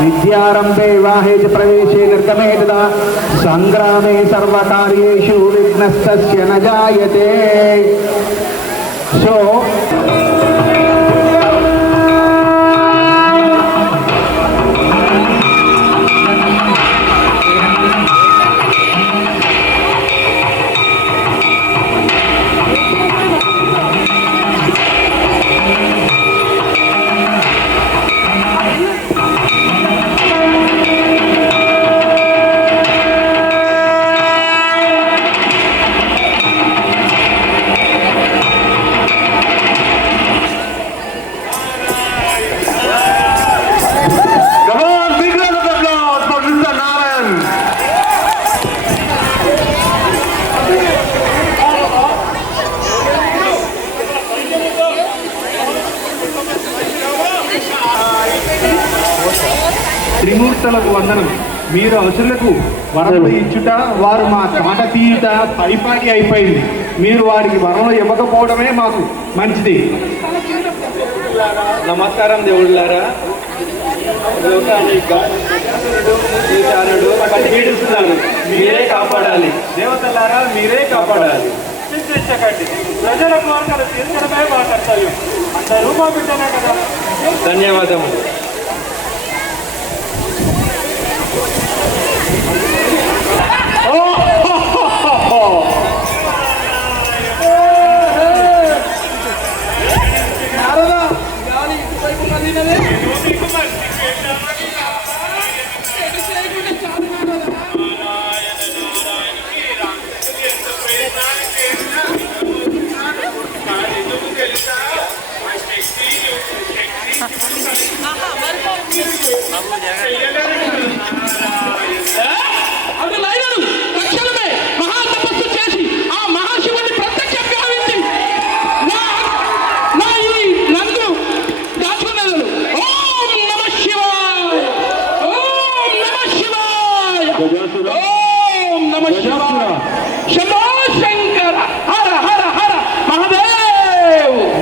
विद्यारंभे विवाहे च प्रवेशे निर्गमे तदा संग्रामे सर्वकार्येषु विघ्नस्तस्य न जायते। सो త్రిమూర్తులకు వందనం. మీరు అసురులకు వరములు ఇచ్చుట, వారు మా మాట తీయుట పైపాటి అయిపోయింది. మీరు వారికి వరములు ఇవ్వకపోవడమే మాకు మంచిది. నమస్కారం దేవుళ్ళారా. మీరే కాపాడాలి. దేవతలారా మీరే కాపాడాలి. ప్రజల కోరికలు తీర్చడమే మా కర్తవ్యం. అందరూ మా బిడ్డనే కదా. ధన్యవాదములు.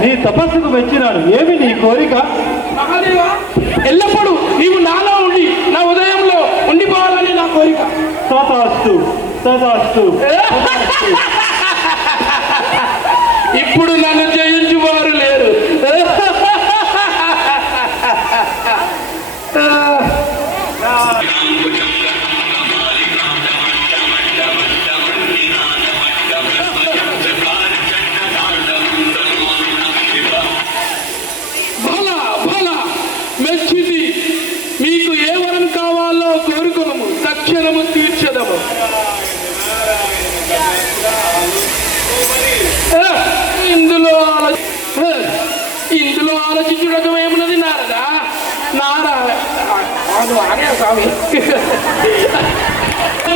నీ తపస్సుకు మెచ్చినాడు. ఏమి నీ కోరిక? మహాదేవ, ఎల్లప్పుడూ నీవు నాలో ఉండి నా ఉదయంలో ఉండిపోవాలని నా కోరిక. తథాస్తు తథాస్తు. ఇప్పుడు నన్ను జయించువారు లేరు. మెచ్చింది. మీకు ఏ వరం కావాలో కోరుకోము, తక్షణము తీర్చదము. ఇందులో ఆలోచించడం ఏమున్నది నారదా? స్వామి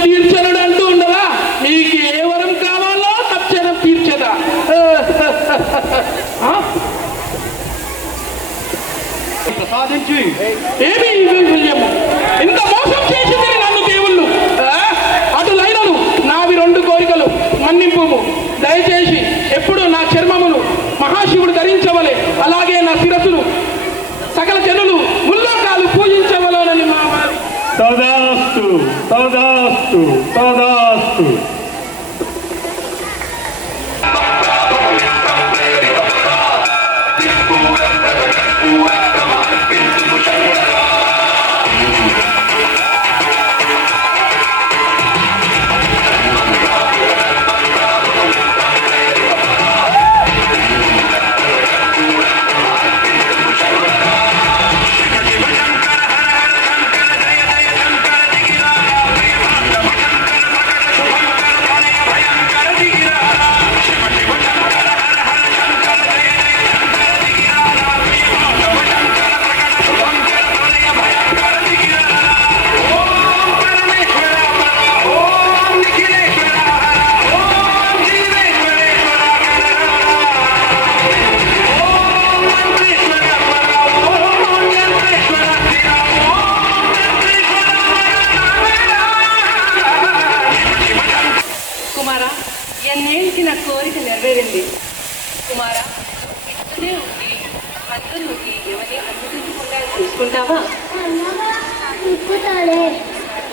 తీర్చనుడు అంటూ ఉండదా? మీకు ఏ వరం కావాలో తక్షణం తీర్చదా? ప్రసాదించి ఏమి ఇంత మోసం చేసింది నన్ను దేవుళ్ళు. అటులైనను నావి 2 కోరికలు మన్నింపు. దయచేసి ఎప్పుడు నా చర్మమును మహాశివుడు ధరించవలే, అలాగే నా శిరస్సును సకల జనులు ముల్లోకాలు పూజించవలనని మా వారు. తదాస్తు తదాస్తు తదాస్తు.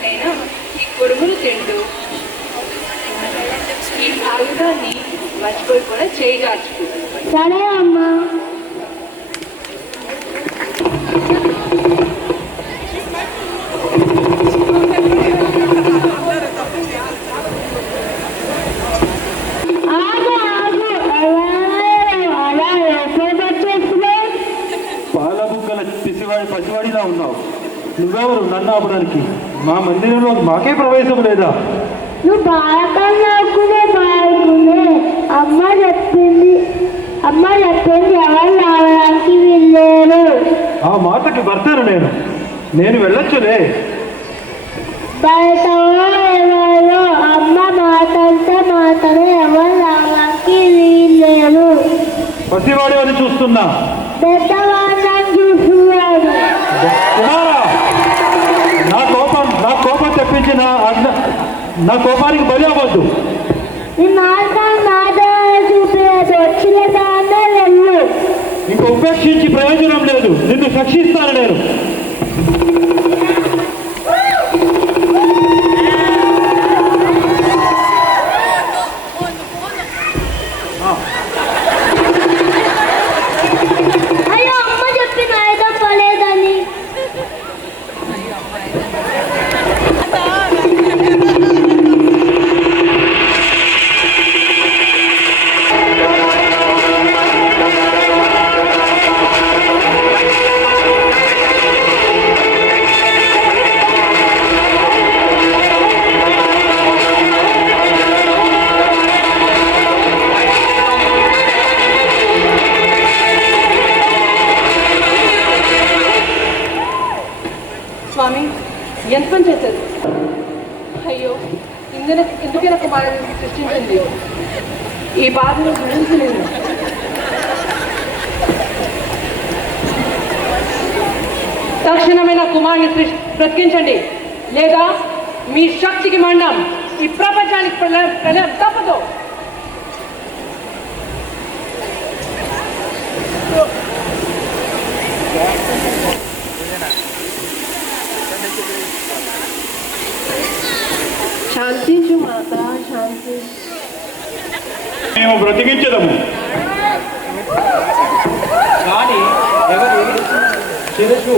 నేను ఈ కుడుములు తింటూ ఈ ఆయుధాన్ని మర్చిపోయి కూడా చేయగార్చుకుంటాను. సరే అమ్మా. పాలబుగ్గల పసివాడిలా ఉన్నావు. నువ్వెవరు నన్ను ఆపడానికి? మా మందిరంలో మాకే ప్రవేశం లేదా? నువ్వు బాలకన్నా బాగునే అమ్మ చెప్పింది ఎవరు రావడానికి వెళ్ళారు. ఆ మాటకి భర్తను నేను వెళ్ళొచ్చులే. బయట ఎవరు అమ్మ మాటలు ఎవరు రావడానికి వీల్లేరు. పసివాడు అని చూస్తున్నా. పెద్దవాళ్ళని చూస్తున్నాడు. నా కోపం తెప్పించి నా కోపానికి బలి అవ్వద్దు. నీ మాట చూపలేదు. వచ్చిన దాన్నే వెళ్ళు. ఇంక ఉపేక్షించి ప్రయోజనం లేదు. నిన్ను శిక్షిస్తాను నేను. అయ్యో అమ్మ చెప్పిన ఆయుధం పోలేదని. స్వామి, ఎంత పని చేశారు? అయ్యో, ఎందుకైనా కుమారుని సృష్టించింది? ఈ బాధను భరించలేదు. తక్షణమైన కుమారుని బ్రతికించండి, లేదా మీ శక్తికి మండం ఈ ప్రపంచానికి ప్రళయం తప్పదు. శాంతించు మాత, శాంతి. మేము బ్రతికించదము. కానీ ఎవరు శిరస్సు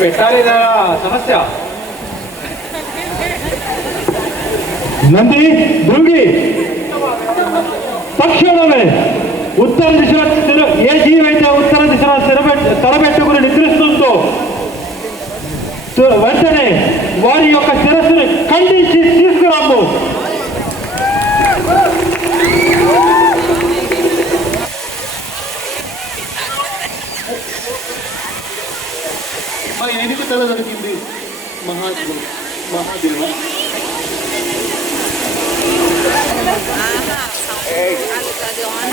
పెట్టాలేదా సమస్య. నంది, భృంగి, తక్షణమే ఉత్తర దిశలో ఏ జీవైతే ఉత్తర దిశలో తలబెట్టుకుని నిద్రిస్తుందో వెంటనే వారి యొక్క శిరస్సుని ఖండించి తీసుకురాము. మా ఏనుగు తల దొరికింది మహాదేవ.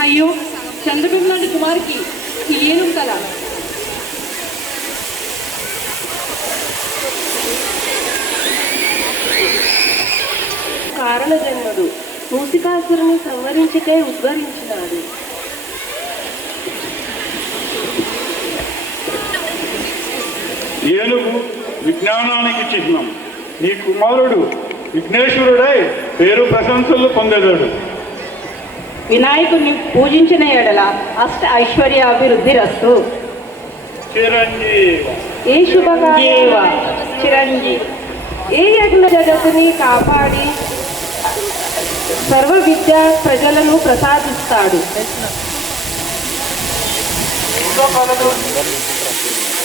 అయ్యో, చంద్రబాబు లాంటి కుమారికి ఈ ఏనుగు తల. కారణ జన్ముడు మూసికాసురుని సంవరించకై ఉద్భవించినాడు. ఏనుగు విజ్ఞానానికి చిహ్నం. నీ కుమారుడు విఘ్నేశ్వరుడై పేరు ప్రశంసలు పొందేదాడు. వినాయకుడిని పూజించిన ఎడల అష్ట ఐశ్వర్యాభివృద్ధి రస్తు. చిరంజీవి. ఏ శుభకార్య చిరంజీవి. ఏ యజ్ఞ జగత్తుని కాపాడి సర్వ విద్య ప్రజలను ప్రసాదిస్తాడు.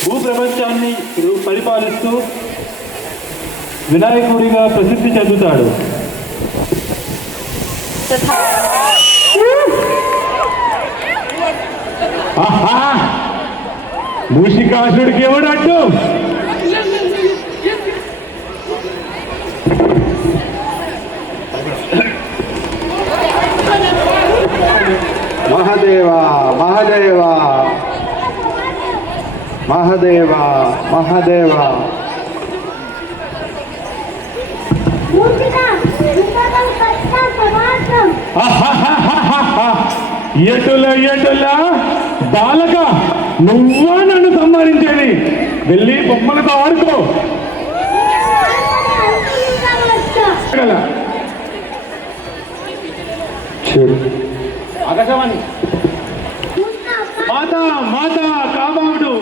భూప్రపంచాన్ని పరిపాలిస్తూ వినాయకుడిగా ప్రసిద్ధి చెందుతాడు. మూషికాసుడికి ఎవడట్టు? మహాదేవా మహాదేవా మహాదేవా మహాదేవా. ఎటుల బాలక నువ్వా నన్ను సంహరించేది? వెళ్ళి బొమ్మలతో ఆడుకో. ఆకాశవాణి మాత మాత కాపాడు.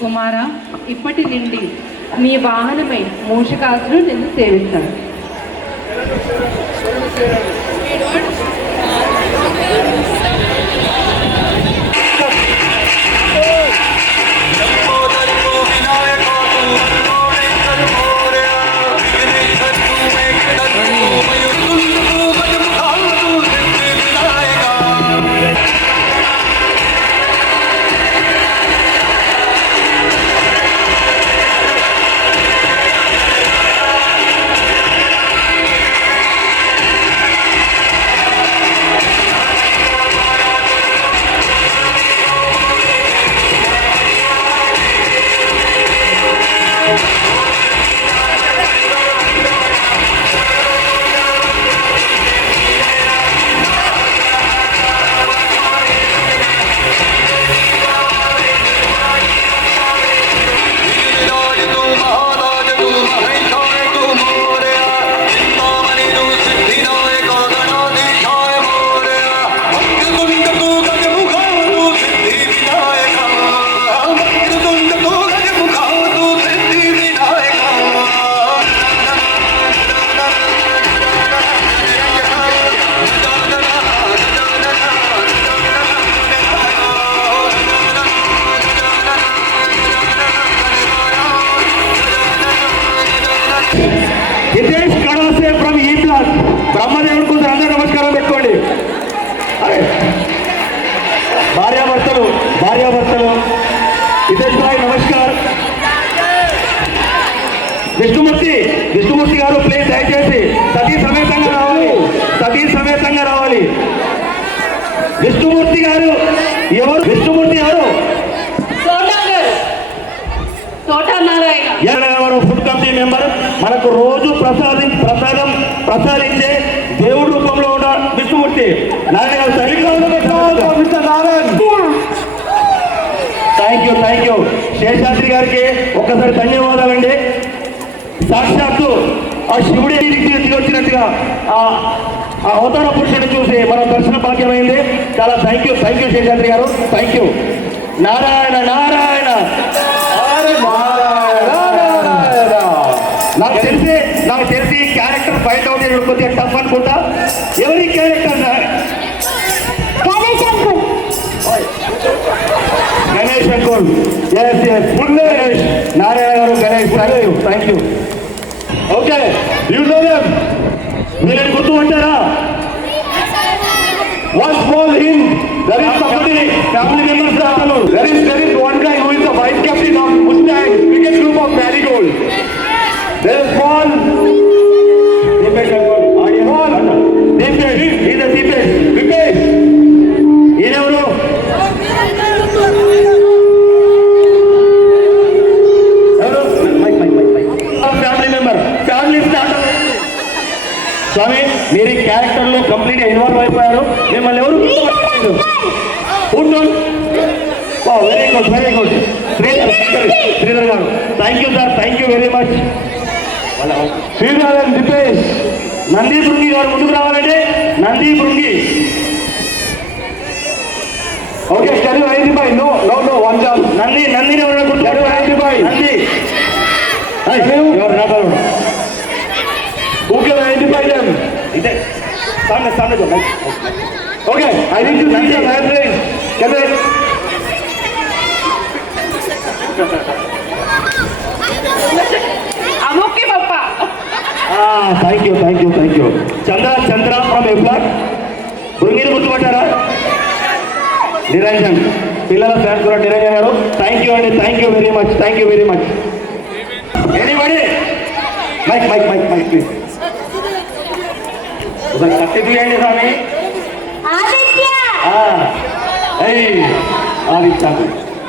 కుమార, ఇప్పటి నుండి నీ వాహనమై మూషికాసులు నిన్ను సేవిస్తాడు. హితేష్ కడాసే ఫ్రమ్ ఈ బ్లాక్. బ్రహ్మదేవుడి కోసం అందరూ నమస్కారం పెట్టుకోండి. భార్యాభర్తలు హితేష్ భాయ్ నమస్కార్. విష్ణుమూర్తి గారు ప్లీజ్ దయచేసి సతీ సమేతంగా రావాలి. విష్ణుమూర్తి గారు ఎవరు? విష్ణుమూర్తి గారు ఫుడ్ కమిటీ మెంబర్. మనకు రోజు ప్రసాదం ప్రసాదించే దేవుడి రూపంలో ఉన్న విష్ణుమూర్తి నారాయణ థ్యాంక్ యూ. శేషాద్రి గారికి ఒక్కసారి ధన్యవాదాలండి. సాక్షాత్తు ఆ శివుడి దిగి వచ్చినట్టుగా ఆ అవతార పురుషుడిని చూసి మన దర్శన భాగ్యమైంది. చాలా థ్యాంక్ యూ శేషాద్రి గారు. Thank you. నారాయణ నాకు తెలిసి క్యారెక్టర్ ఫైట్ అవుట్ చేయడం కొద్దిగా టఫ్ అనుకుంటా. ఎవరి character? Ganesh uncle. Full Ganesh. Narayana గారు గణేష్. Thank you. ఓకే, వీళ్ళని గుర్తుపట్టారా? One small hint. There is somebody, family members are. There is one guy who is the vice captain of Mustang cricket group of Marigold. There is one. Dipesh uncle. Dipesh. He is the Dipesh. Dipesh. Inevru. Hello. Mike. Family member. Family starter. స్వామి, మీరు ఈ క్యారెక్టర్లో కంప్లీట్గా involve అయిపోయారు. మిమ్మల్ని ఎవరు గుర్తుపట్టలేదు. Very good. Sridhar గారు thank you sir. Thank you very much. Sridhar and Dipesh. Nandi Bhringi గారు ముందుకు రావాలండి. నంది భృంగి. ఓకే, చదువు 95. No one job. నందిని ఎవరు? చదువు 95. నంది ఎవరు? Okay, I identify them. Stand up. Okay, I need to see the hand raise. Can I? Amoke Papa. Thank you. Chandra from a block. Bringin గుర్తుపట్టారా? Niranjan. పిల్లల fans కూడా నిరంజన్ గారు. థ్యాంక్ యూ అండి. Thank you very much. Anybody? Mike please. కత్తి తీయండి స్వామి.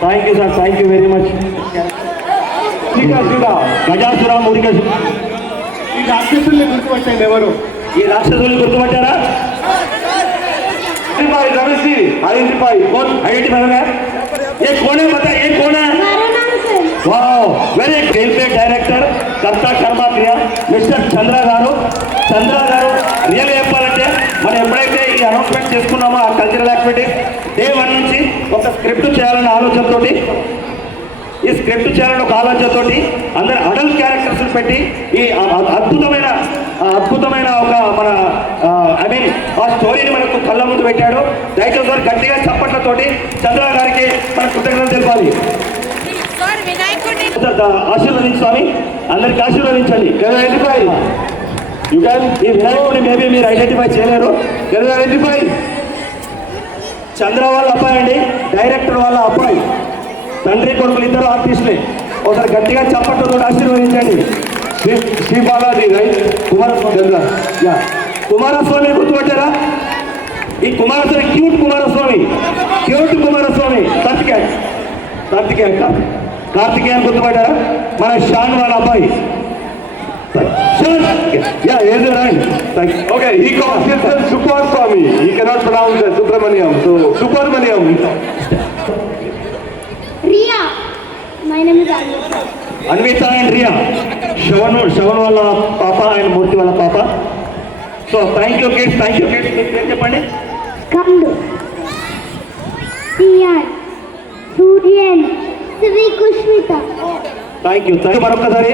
Thank you sir. Thank you very much. Gajasura మురిక రాక్షసుల్ని గుర్తుపట్టండి ఎవరు? ఈ రాక్షసుల్ని గుర్తుపట్టారా? रमेश जी आइडेंटिफाई कौन आइडेंटिफाई होगा? ये कौन है बता, ये कौन है? Wow very railway director Karta Karma Kriya mister చంద్ర గారు రియల్ చెప్పాలంటే మనం ఎప్పుడైతే ఈ అనౌన్స్మెంట్ చేసుకున్నామో ఆ కల్చరల్ యాక్టివిటీ డే 1 నుంచి ఒక స్క్రిప్ట్ చేయాలనే ఆలోచనతోటి అందరు అడల్ట్ క్యారెక్టర్స్ పెట్టి ఈ అద్భుతమైన ఒక మన ఆ స్టోరీని మనకు కళ్ళ ముందు పెట్టాడు. దయచేసి సార్ గట్టిగా చప్పట్లతోటి చంద్ర గారికి మన కృతజ్ఞతలు తెలపాలి. ఆశీర్వదించు స్వామి, అందరికి ఆశీర్వదించండి. ఈ వినాయకుడిని మేబీ మీరు ఐడెంటిఫై చేయలేరు. ఐడెంటిఫై చంద్ర వాళ్ళ అబ్బాయి అండి, డైరెక్టర్ వాళ్ళ అబ్బాయి, తండ్రి కొడుకులు ఇద్దరు ఆర్టిస్టులే. ఒకసారి గట్టిగా చప్పట్లతో ఆశీర్వదించండి. శ్రీ బాలాజీ రైట్, కుమారస్వామి గుర్తుపట్టారా? ఈ కుమారస్వామి క్యూట్ కుమారస్వామి కార్తికేయన్ గుర్తుపట్టారా? మన షాన్ వాళ్ళ అబ్బాయి. Okay, he calls himself Super Swami. He cannot pronounce it Subramaniam. So Subramaniam. Riya. My name is Anvita. Anvita and Riya, Shavan వాళ్ళ పాప అండ్ మూర్తి వాళ్ళ పాప. So thank you kids. చెప్పండి. Kandu. Siyan. Suryan. Sri Kushmita. Thank you మరొకసారి